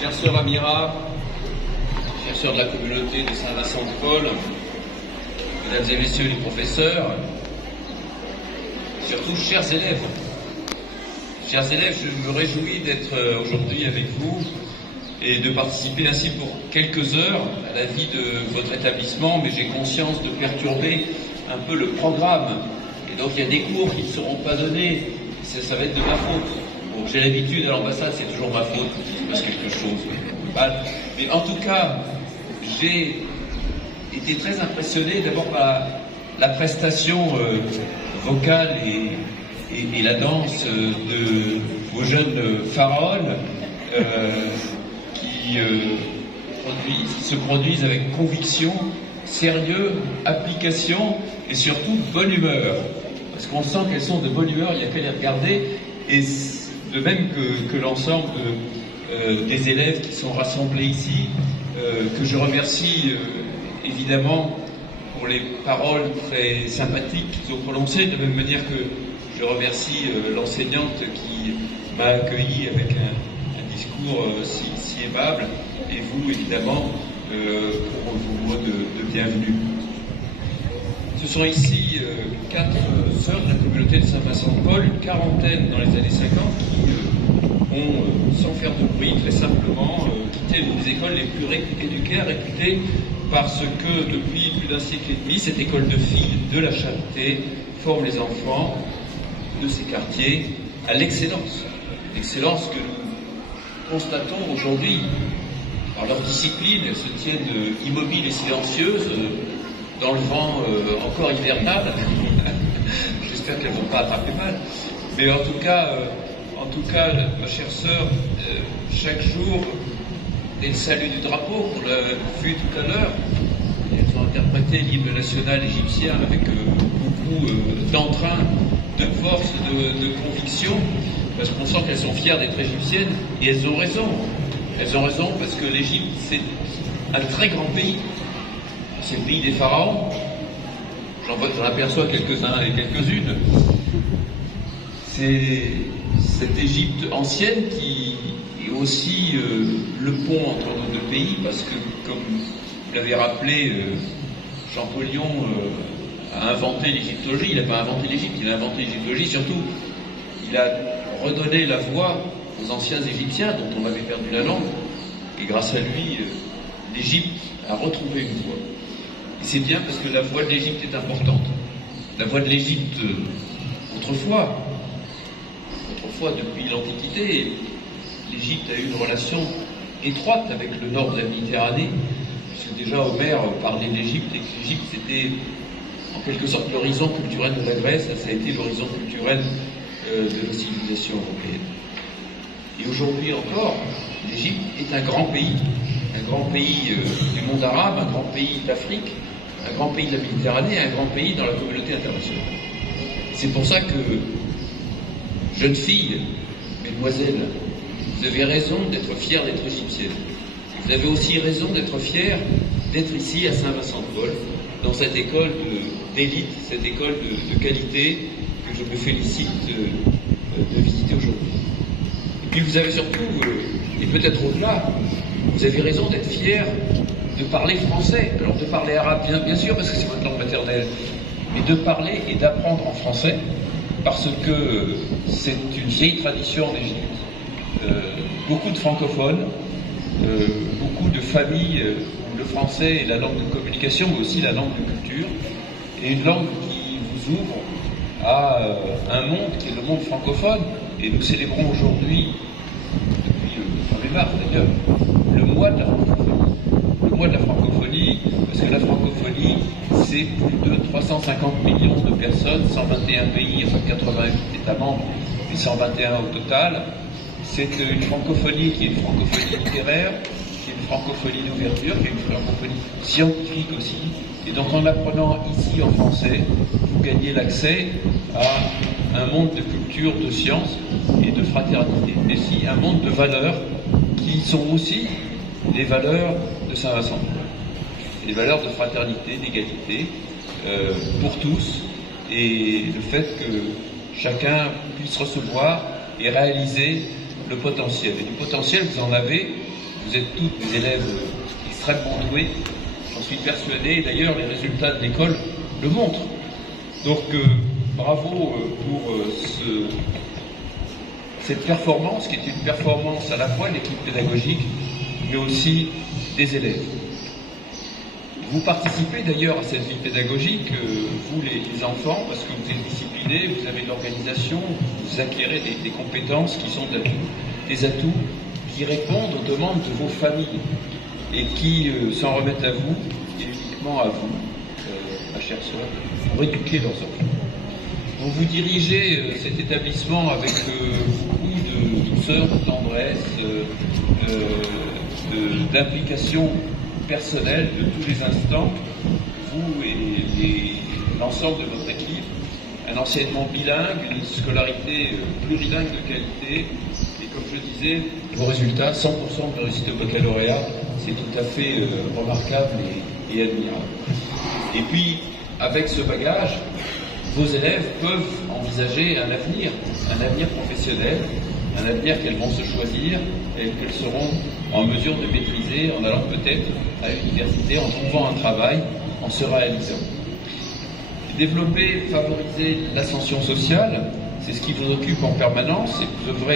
Chère sœur Amira, chère sœur de la communauté de Saint-Vincent-de-Paul, mesdames et messieurs les professeurs, surtout chers élèves. Chers élèves, je me réjouis d'être aujourd'hui avec vous et de participer ainsi pour quelques heures à la vie de votre établissement, mais j'ai conscience de perturber un peu le programme. Et donc il y a des cours qui ne seront pas donnés, ça va être de ma faute. Bon, j'ai l'habitude à l'ambassade, c'est toujours ma faute, il se passe quelque chose. Mais en tout cas, j'ai été très impressionné d'abord par la prestation vocale et la danse de vos jeunes pharaones qui se produisent avec conviction, sérieux, application et surtout bonne humeur. Parce qu'on sent qu'elles sont de bonne humeur, il n'y a qu'à les regarder, et de même que l'ensemble des élèves qui sont rassemblés ici, que je remercie évidemment pour les paroles très sympathiques qu'ils ont prononcées, de la même manière que je remercie l'enseignante qui m'a accueilli avec un discours si aimable, et vous évidemment pour vos mots de bienvenue. Ce sont ici 4 sœurs de la communauté de Saint-Vincent-de-Paul, une quarantaine dans les années 50 qui ont, sans faire de bruit, très simplement quitté l'une des écoles les plus réputées du Caire, réputées parce que depuis plus d'un siècle et demi, cette école de filles de la Charité forme les enfants de ces quartiers à l'excellence. L'excellence que nous constatons aujourd'hui par leur discipline. Elles se tiennent immobiles et silencieuses dans le vent encore hivernal. J'espère qu'elles ne vont pas attraper mal. Mais en tout cas, ma chère sœur, chaque jour, dès le salut du drapeau, on l'a vu tout à l'heure, elles ont interprété l'hymne national égyptien avec beaucoup d'entrain, de force, de conviction, parce qu'on sent qu'elles sont fières d'être égyptiennes, et elles ont raison. Elles ont raison parce que l'Égypte, c'est un très grand pays. C'est le pays des pharaons. J'en aperçois quelques-uns et quelques-unes. C'est cette Égypte ancienne qui est aussi le pont entre nos deux pays, parce que, comme vous l'avez rappelé, Champollion a inventé l'égyptologie. Il n'a pas inventé l'Égypte, il a inventé l'égyptologie. Surtout, il a redonné la voix aux anciens Égyptiens dont on avait perdu la langue. Et grâce à lui, l'Égypte a retrouvé une voix. Et c'est bien parce que la voix de l'Égypte est importante. La voix de l'Égypte, autrefois, depuis l'Antiquité, l'Égypte a eu une relation étroite avec le nord de la Méditerranée, puisque déjà Homère parlait de l'Égypte, et que l'Égypte c'était en quelque sorte l'horizon culturel de la Grèce, ça a été l'horizon culturel de la civilisation européenne. Et aujourd'hui encore, l'Égypte est un grand pays du monde arabe, un grand pays d'Afrique, un grand pays de la Méditerranée, un grand pays dans la communauté internationale. C'est pour ça que, jeunes filles, mesdemoiselles, vous avez raison d'être fières d'être égyptiennes. Vous avez aussi raison d'être fières d'être ici à Saint-Vincent-de-Paul, dans cette école d'élite, cette école de qualité que je me félicite de visiter aujourd'hui. Et puis vous avez surtout, et peut-être au-delà, vous avez raison d'être fiers de parler français. Alors de parler arabe, bien sûr, parce que c'est votre langue maternelle, mais de parler et d'apprendre en français, parce que c'est une vieille tradition en Égypte. Beaucoup de francophones, beaucoup de familles où le français est la langue de communication, mais aussi la langue de culture, et une langue qui vous ouvre à un monde qui est le monde francophone. Et nous célébrons aujourd'hui, depuis le 1er mars d'ailleurs, le mois de la francophonie. Le mois de la francophonie, parce que la francophonie, c'est plus de 350 millions de personnes, 121 pays, enfin 88 États membres, et 121 au total. C'est une francophonie qui est une francophonie littéraire, qui est une francophonie d'ouverture, qui est une francophonie scientifique aussi. Et donc en apprenant ici en français, vous gagnez l'accès à un monde de culture, de sciences et de fraternité, mais aussi un monde de valeurs qui sont aussi les valeurs de Saint-Vincent. Les valeurs de fraternité, d'égalité pour tous, et le fait que chacun puisse recevoir et réaliser le potentiel. Et du potentiel, vous en avez Vous êtes toutes des élèves extrêmement doués, j'en suis persuadé, et d'ailleurs les résultats de l'école le montrent. Donc bravo pour cette performance, qui est une performance à la fois de l'équipe pédagogique, mais aussi des élèves. Vous participez d'ailleurs à cette vie pédagogique, vous les enfants, parce que vous êtes disciplinés, vous avez de l'organisation, vous acquérez des compétences qui sont des atouts qui répondent aux demandes de vos familles et qui s'en remettent à vous et uniquement à vous, ma chère sœur, pour éduquer leurs enfants. Donc vous dirigez cet établissement avec beaucoup de douceur, de tendresse, d'implication personnelle de tous les instants, vous et l'ensemble de votre équipe, un enseignement bilingue, une scolarité plurilingue de qualité, et comme je disais, vos résultats, 100% de réussite au baccalauréat, c'est tout à fait remarquable et admirable. Et puis, avec ce bagage, vos élèves peuvent envisager un avenir professionnel, un avenir qu'elles vont se choisir et qu'elles seront en mesure de maîtriser en allant peut-être à l'université, en trouvant un travail, en se réalisant. Développer, favoriser l'ascension sociale, c'est ce qui vous occupe en permanence et vous œuvrez